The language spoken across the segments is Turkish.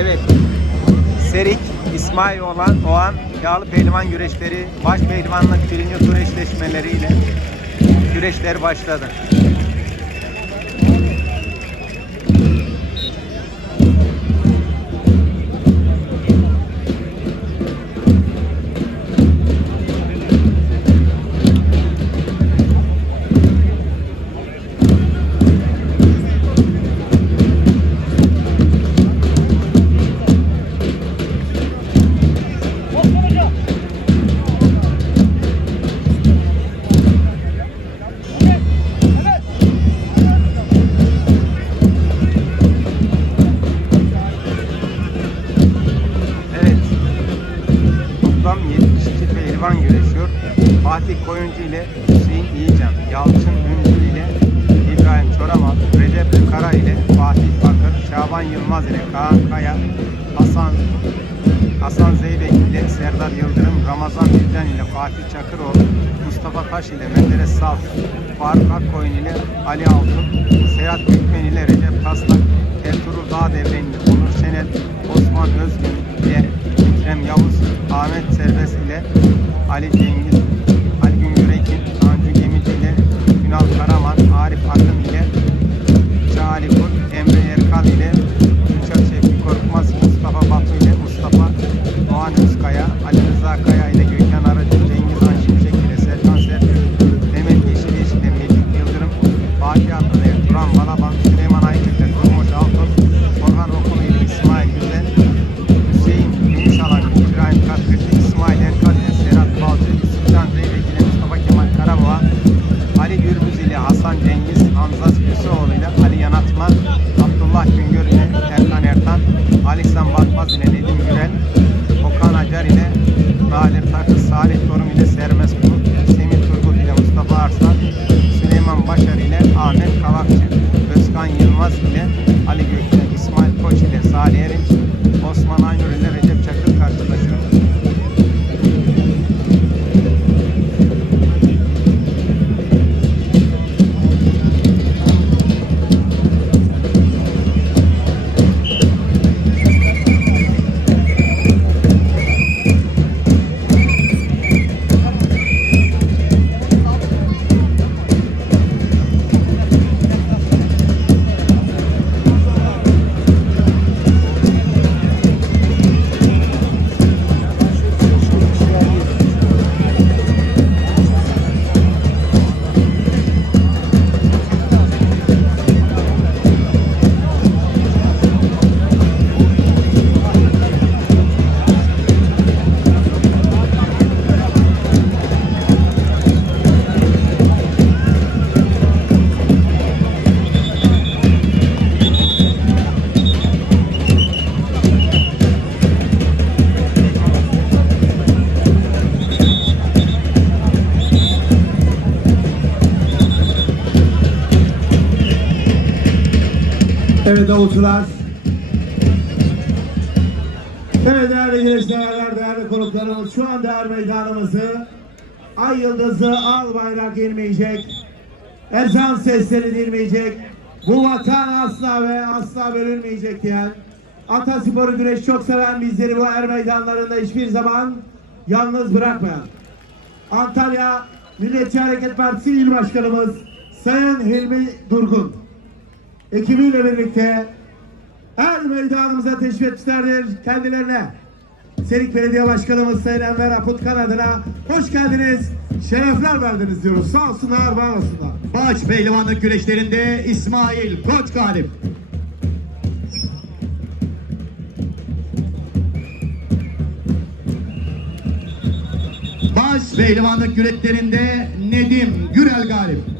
Evet. Serik, İsmail olan Doğan yağlı pehlivan güreşleri, baş pehlivanlık birinci tur eşleşmeleriyle güreşler başladı. İyican, Yalçın Üncü ile İbrahim Çoramal, Recep Kara ile Fatih Bakır, Şaban Yılmaz ile Kaan Kaya, Hasan Hasan Zeybek ile Serdar Yıldırım, Ramazan Bilden ile Fatih Çakıroğlu, Mustafa Taş ile Menderes Salt, Faruk Akkoyun ile Ali Altun, Serhat Gökmen ile Recep Taslak, Ertuğrul Dağdevren ile Onur Şenel, Osman Özgün ile Ekrem Yavuz, Ahmet Serbest ile Ali Cengiz, Evet davulcular. Evet değerli gençler, değerli konuklarımız şu an değer meydanımızı Ay Yıldızı Al Bayrak inmeyecek. Ezan sesleri dinmeyecek. Bu vatan asla ve asla bölünmeyecek diyen Atasporu güreş çok seven bizleri bu er meydanlarında hiçbir zaman yalnız bırakmayan Antalya Milliyetçi Hareket Partisi İl Başkanımız Sayın Hilmi Durgun ekibiyle birlikte her meydanımıza teşrif etmişlerdir kendilerine. Serik Belediye Başkanımız Sayın Enver Aputkan adına hoş geldiniz, şerefler verdiniz diyoruz. Sağ olsunlar, var olsunlar. Baş pehlivanlık güreşlerinde İsmail Koç galip. Baş pehlivanlık güreşlerinde Nedim Gürel galip.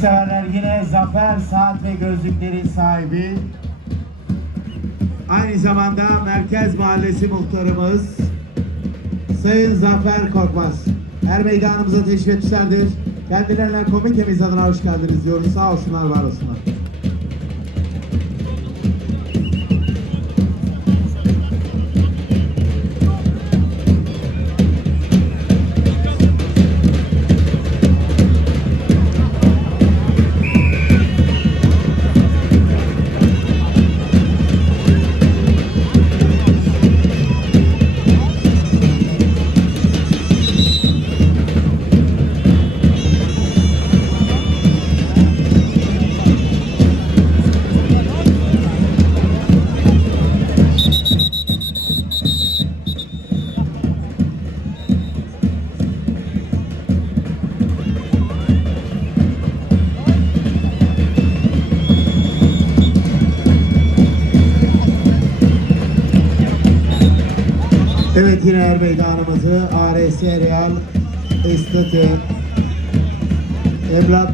Severler yine Zafer Saat ve Gözlüklerin sahibi. Aynı zamanda Merkez Mahallesi muhtarımız Sayın Zafer Korkmaz. Her meydanımıza teşrif etmişlerdir. Kendilerine komitemiz adına hoş geldiniz diyoruz. Sağ olsunlar, var olsunlar. Meydanımızı ARS Real Estate Emlak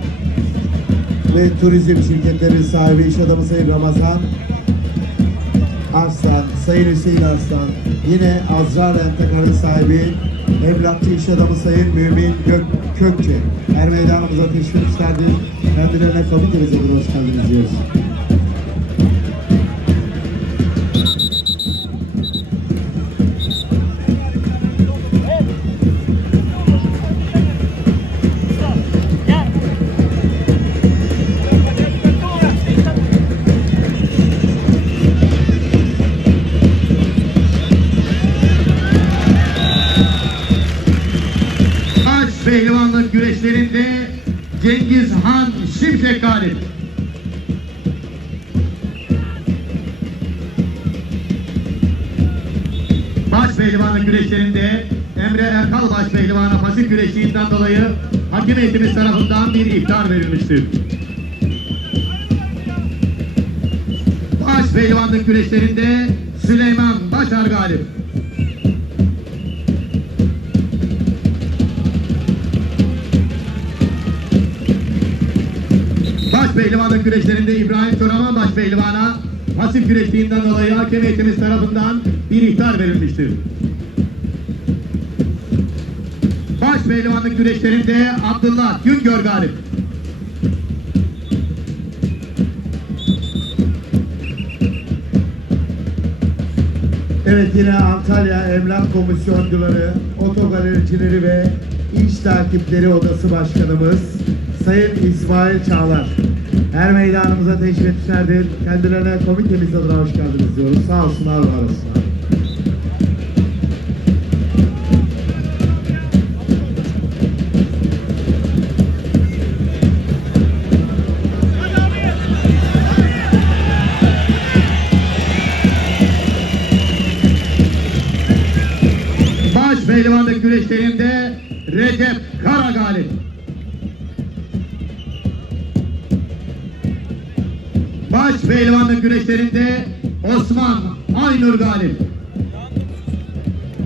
ve Turizm şirketleri sahibi iş adamı Sayın Ramazan Arslan, Sayın Hüseyin Arslan, yine Azra Rentakar'ın sahibi emlakçı iş adamı Sayın Mümin Gök Kökçe. Her meydanımıza teşrif etmişlerdir. Kendilerine komitemize de hoş geldiniz diyoruz. Cengiz Han Şimşek galip. Baş pehlivanlık güreşlerinde Emre Erkal baş pehlivana pasif güreşliğinden dolayı hakim heyetimiz tarafından bir ihtar verilmiştir. Baş pehlivanlık güreşlerinde Süleyman Başar galip. Güreşlerinde İbrahim Çoraman baş pehlivana pasif güreşliğinden dolayı hakem heyetimiz tarafından bir ihtar verilmiştir. Baş pehlivanlık güreşlerinde Abdullah Güngör galip. Evet yine Antalya Emlak Komisyoncuları, Otogalericileri ve İş Takipleri Odası Başkanımız Sayın İsmail Çağlar. Her meydanımıza teşrif etmişlerdir. Kendilerine komitemiz adına hoş geldiniz diyoruz. Sağ olsunlar, var olsunlar. Baş pehlivanlık güreşlerinde Osman Aynur galip.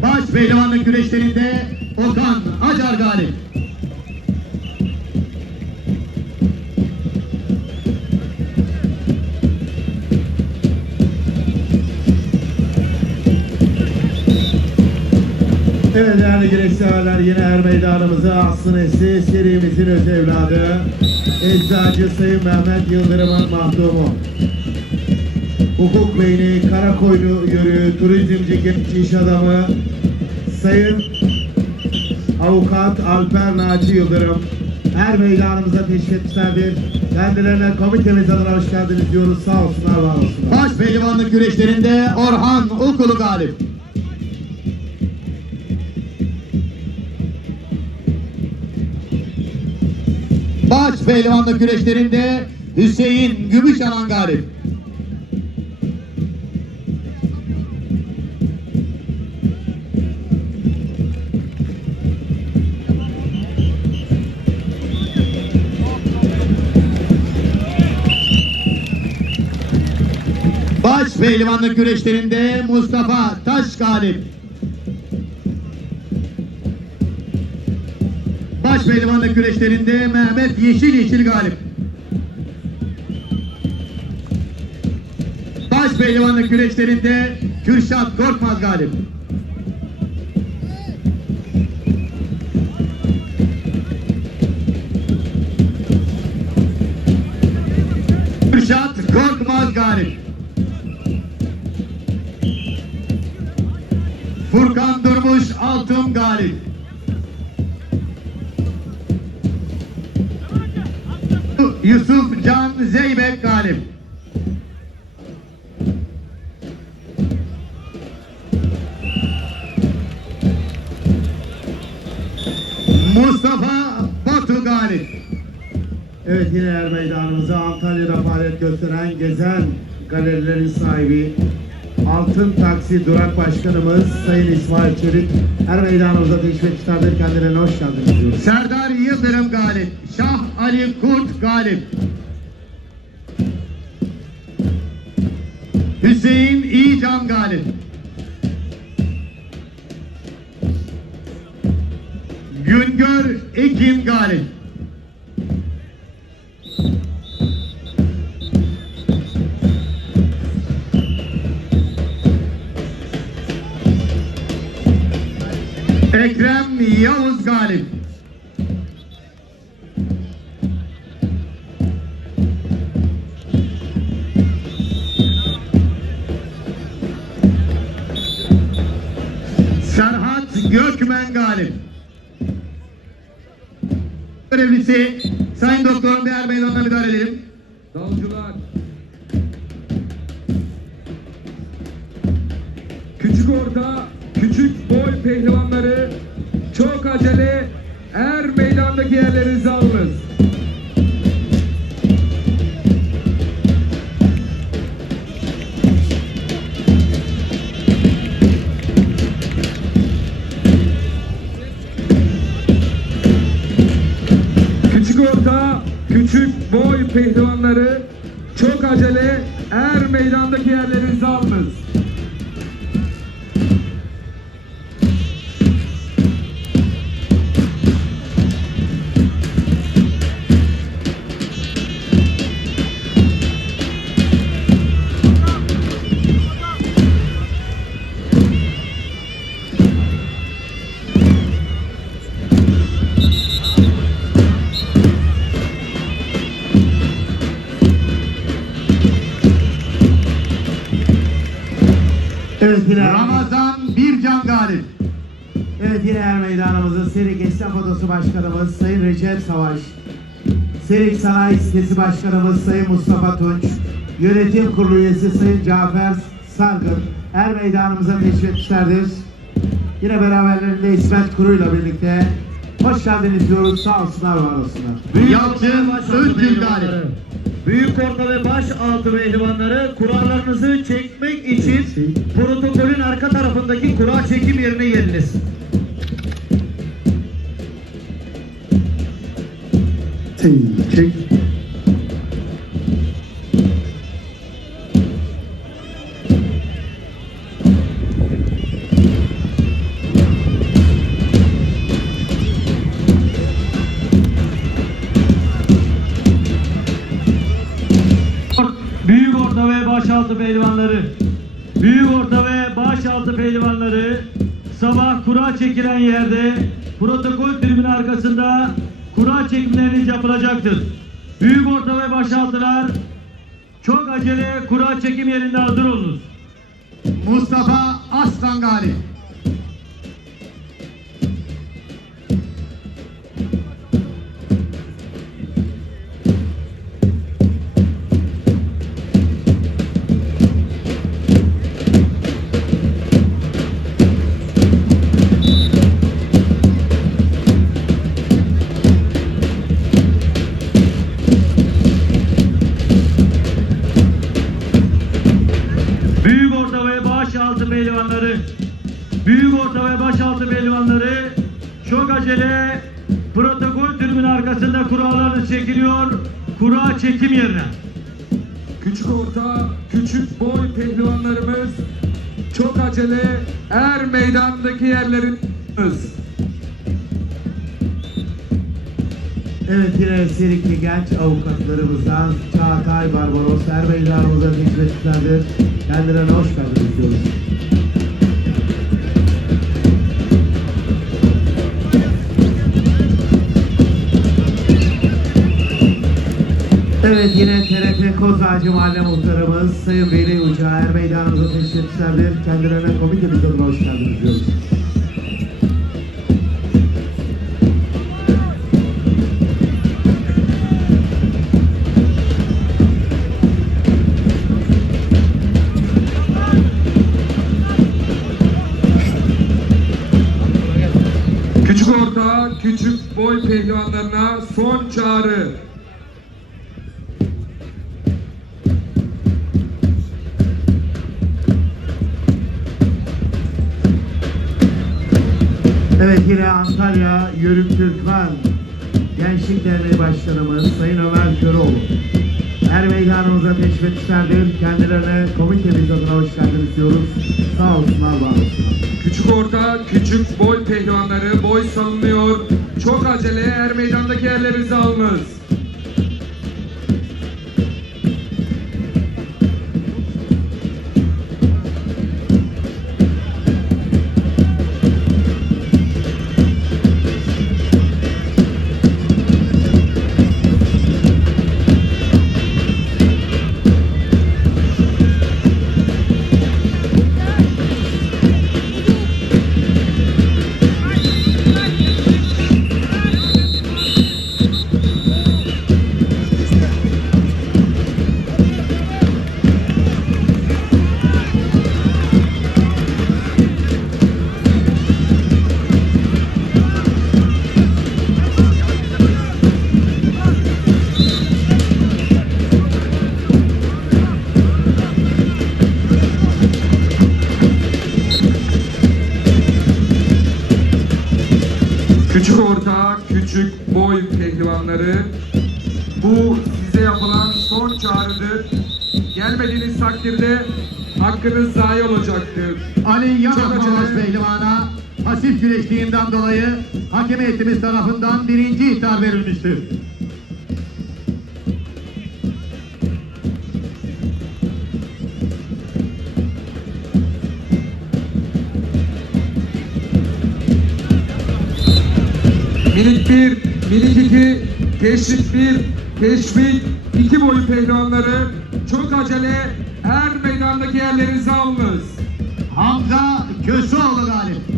Baş pehlivanlık güreşlerinde Okan Acar galip. Evet değerli güreşseverler yine er meydanımızı Aslı Nesli serimizin öz evladı Eczacı Sayın Mehmet Yıldırım'ın mahdumu Hukuk beyni, Karakoylu yörüğü, turizmci iş adamı Sayın Avukat Alper Naci Yıldırım her meydanımıza teşrif etmişlerdir. Kendilerine komitemiz adına hoş geldiniz diyoruz. Sağ olsunlar, var olsunlar. Baş pehlivanlık güreşlerinde Orhan Ukulu galip. Baş pehlivanlık güreşlerinde Hüseyin Gümüşalan galip. Baş pehlivanlık güreşlerinde Mustafa Taş galip. pehlivanlık güreşlerinde Mehmet Yeşil Yeşil galip. Taş pehlivanlık güreşlerinde Kürşat Korkmaz galip. Kürşat Korkmaz galip. Furkan Durmuş Altın galip. Yusuf Can Zeybek galip. Mustafa Batu galip. Evet yine er meydanımıza Antalya'da faaliyet gösteren gezen galerilerin sahibi Altın Taksi Durak Başkanımız Sayın İsmail Çelik her meydanımıza teşvik etmişlerdir. Kendilerine hoş geldiniz diyoruz. Serdar Yıldırım galip. Şah Ali Kurt galip. Hüseyin İyican galip. Güngör Ekim galip. Ekrem Yavuz galip. Sayın Doktor Değer Meydanı'na müdahale edelim. Dalcılar. Meydandaki Başkanımız Sayın Recep Savaş Serik Sanayi Sitesi Başkanımız Sayın Mustafa Tunç Yönetim Kurulu üyesi Sayın Cafer Sargın er meydanımıza teşvik etmişlerdir. Yine beraberlerinde İsmet Kuru'yla birlikte hoş geldiniz diyoruz. Sağ olsunlar, var olsunlar. Yalçın Özgül galip. Büyük orta ve baş altı pehlivanları kurallarınızı çekmek için protokolün arka tarafındaki kura çekim yerine geliniz. Çek. Büyük orta ve başaltı pehlivanları. Büyük orta ve başaltı pehlivanları sabah kura çekilen yerde protokol tribünü arkasında kura çekimleriniz yapılacaktır. Büyük orta ve başaltılar çok acele kura çekim yerinde hazır olunuz. Mustafa Aslan galip. Arkasında kurallarınız çekiliyor. Kura çekim yerine. Küçük orta, küçük boy pehlivanlarımız çok acele er meydandaki yerleriniz. Evet yine Serikli genç avukatlarımızdan Çağatay Barbaros er meydanımıza teşvik etmişlerdir. Kendilerine hoş geldiniz diyoruz. Evet yine TRT Koz Ağacı Mahalle Muhtarımız Sayın Veli Uca er meydanımıza teşrif etmişlerdir. Kendilerine komitemiz adına hoş geldiniz diyoruz. Küçük orta, küçük boy pehlivanlarına son çağrı. Antalya Yörük Türkmen Gençlik Derneği Başkanımız Sayın Ömer Köroğlu. Her meydanımıza teşrif etmişlerdir. Kendilerine komitemiz adına hoş geldiniz diyoruz. Sağ olsunlar, var olsunlar. Küçük orta, küçük boy pehlivanları boy salınıyor. Çok acele er meydandaki yerlerinizi alınız. Hakkınız zayi olacaktır. Ali Çok Yanak acele. Mavaş Pehlivan'a pasif güreşliğinden dolayı hakem heyetimiz tarafından birinci ihtar verilmiştir. Minik bir, minik iki, teşvik bir, teşvik iki boyu pehlivanları. Çok acele her meydandaki yerlerinizi alınız. Hamza Köseoğlu galip.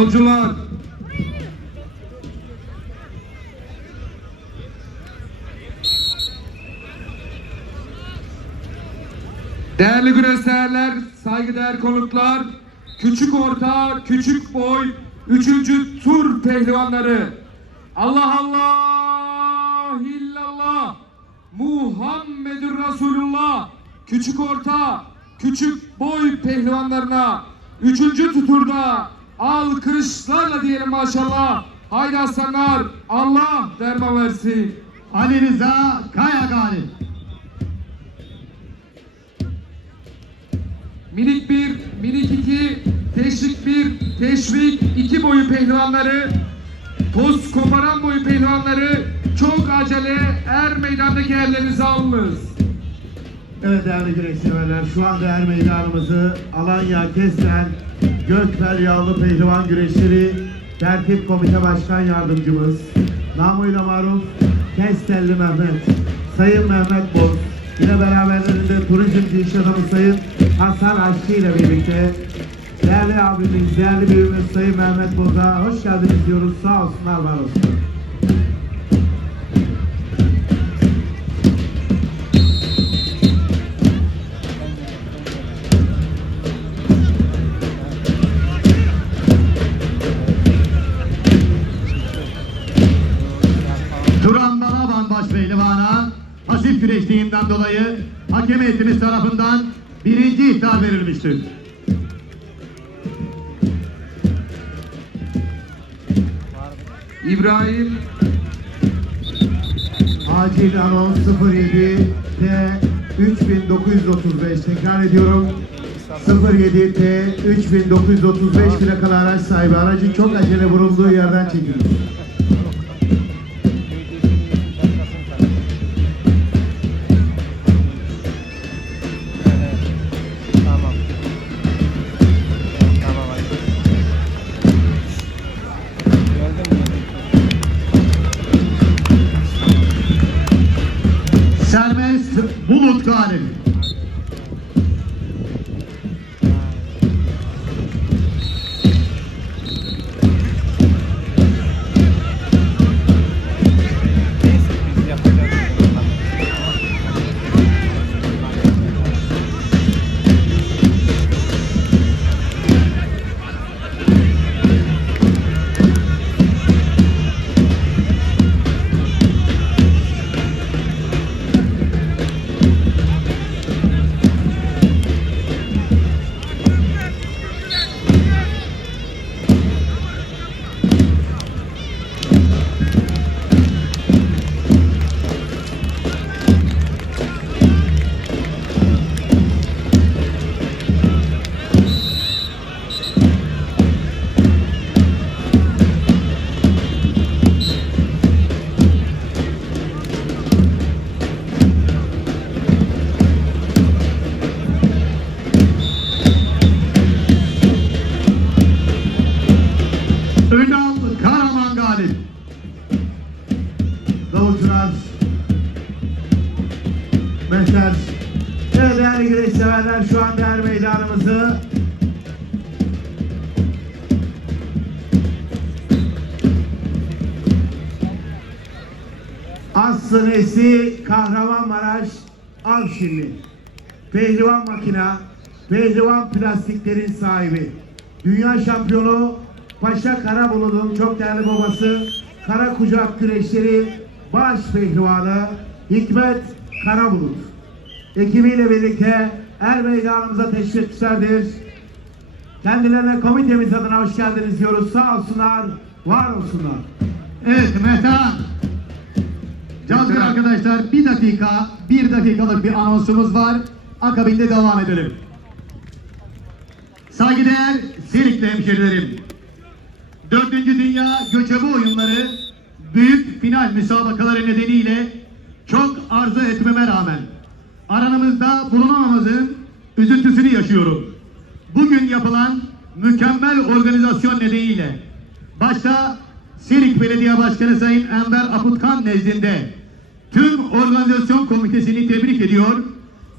Davulcular. Değerli güreşlerler, saygıdeğer konuklar, küçük orta, küçük boy, üçüncü tur pehlivanları. Allah Allah, illallah, Muhammedur Resulullah, küçük orta, küçük boy pehlivanlarına, üçüncü tuturda alkışlarla diyelim maşallah. Haydi aslanlar, Allah derman versin. Ali Rıza Kaya galip. minik 1, minik 2, teşvik 1, teşvik 2 boyu pehlivanları, toz koparan boyu pehlivanları çok acele er meydandaki yerlerinizi alınız. Evet değerli güreş severler şu anda er meydanımızı Alanya Kestel Gökbel Yağlı Pehlivan Güreşleri Tertip Komite Başkan Yardımcımız namıyla maruf Kestelli Mehmet Sayın Mehmet Boz yine beraberlerinde turizmci iş adamı Sayın Hasan Aşçı ile birlikte değerli abimiz, değerli büyüğümüz Sayın Mehmet Boz'a hoş geldiniz diyoruz. Sağ olsunlar, var olsun. Güreşliğinden dolayı hakem heyetimiz tarafından birinci ihtar verilmiştir. İbrahim Acil anons 07 T 3935 tekrar ediyorum 07 T 3935 plakalı araç sahibi aracın çok acele vurulduğu yerden çekilir. Avşinli Pehlivan Makina Pehlivan Plastiklerin sahibi Dünya şampiyonu Paşa Karabulut'un çok değerli babası Kara Kucak Güreşleri Baş Pehlivanı Hikmet Karabulut ekibiyle birlikte er meydanımıza teşriflerdir. Kendilerine komitemiz adına hoş geldiniz diyoruz. Sağ olsunlar, var olsunlar. Evet Metehan. Cazgır arkadaşlar bir dakika, bir dakikalık bir anonsumuz var. Akabinde devam edelim. Saygıdeğer Serikli hemşerilerim. Dördüncü Dünya Göçebe Oyunları büyük final müsabakaları nedeniyle çok arzu etmeme rağmen aranımızda bulunamamızın üzüntüsünü yaşıyorum. Bugün yapılan mükemmel organizasyon nedeniyle başta Sirik Belediye Başkanı Sayın Enver Aputkan nezdinde tüm organizasyon komitesini tebrik ediyor.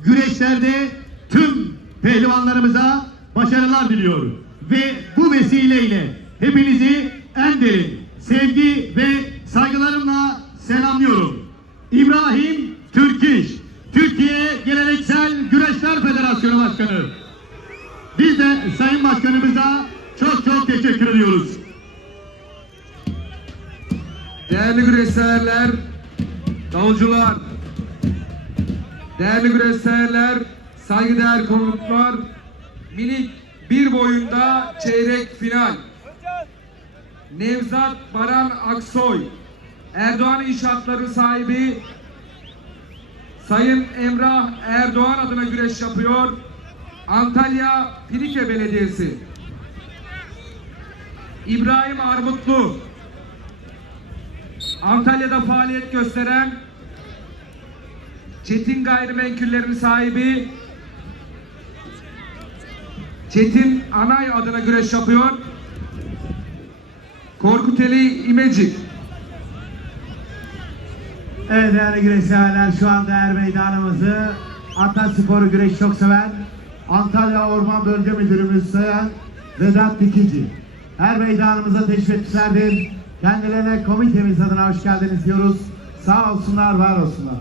Güreşlerde tüm pehlivanlarımıza başarılar diliyor. Ve bu vesileyle hepinizi en derin sevgi ve saygılarımla selamlıyorum. İbrahim Türkiş, Türkiye Geleneksel Güreşler Federasyonu Başkanı. Biz de Sayın Başkanımıza çok çok teşekkür ediyoruz. Değerli güreşseverler, davulcular, değerli güreşseverler, saygıdeğer konuklar, minik bir boyunda çeyrek final. Nevzat Baran Aksoy, Erdoğan İnşaatları sahibi Sayın Emrah Erdoğan adına güreş yapıyor. Antalya Pilike Belediyesi İbrahim Armutlu Antalya'da faaliyet gösteren Çetin Gayrimenkullerin sahibi Çetin Anay adına güreş yapıyor. Korkuteli İmecik Evet değerli güreşseverler şu anda er meydanımızı Atasporu güreş çok seven Antalya Orman Bölge Müdürümüz Sayın Vedat Dikici. Her meydanımıza teşekkürlerdir. Kendilerine komitemiz adına hoş geldiniz diyoruz. Sağ olsunlar, var olsunlar.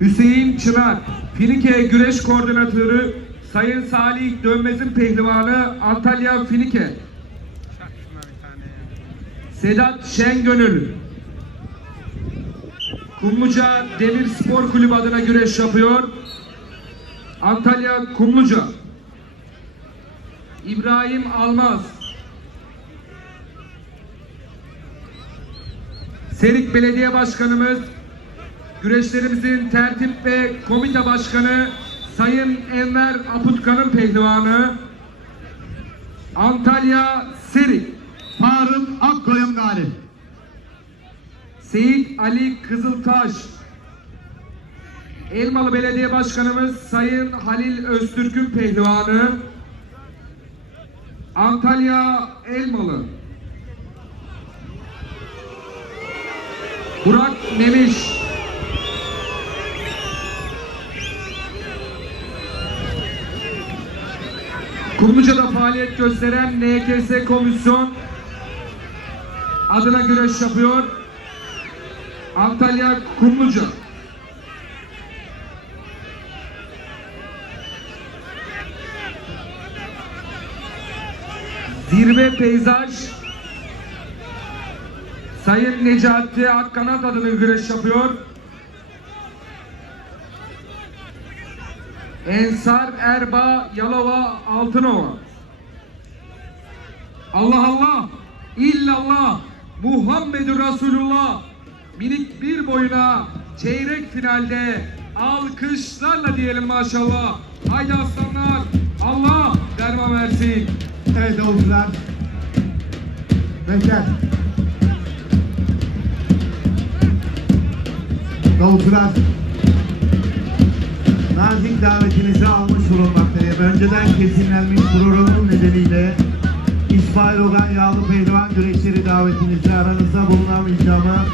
Hüseyin Çınar, Finike Güreş Koordinatörü Sayın Salih Dönmez'in pehlivanı Antalya Finike. Sedat Şengönül. Kumluca Demir Spor Kulübü adına güreş yapıyor. Antalya Kumluca. İbrahim Almaz. Serik Belediye Başkanımız Güreşlerimizin tertip ve komite başkanı Sayın Enver Aputkan'ın pehlivanı Antalya Serik Faruk Akkoyun galip. Seyit Ali Kızıltaş Elmalı Belediye Başkanımız Sayın Halil Öztürk'ün pehlivanı Antalya Elmalı Burak Memiş Kumluca'da faaliyet gösteren NKS Komisyon adına güreş yapıyor. Antalya Kumluca. Zirve Peyzaj Sayın Necati Akkanat adına güreş yapıyor. Ensar Erba Yalova Altınova. Allah Allah illallah Muhammedur Resulullah minik bir boyuna çeyrek finalde alkışlarla diyelim maşallah. Haydi aslanlar Allah derman versin. Evet davulcular. Bekler. Davulcular. Nazik davetinizi almış bulunmaktayım. Önceden kesinlenmiş programın nedeniyle İsmail Ogan Yağlı Pehlivan güreşleri davetinizi aranızda bulunamayacağımı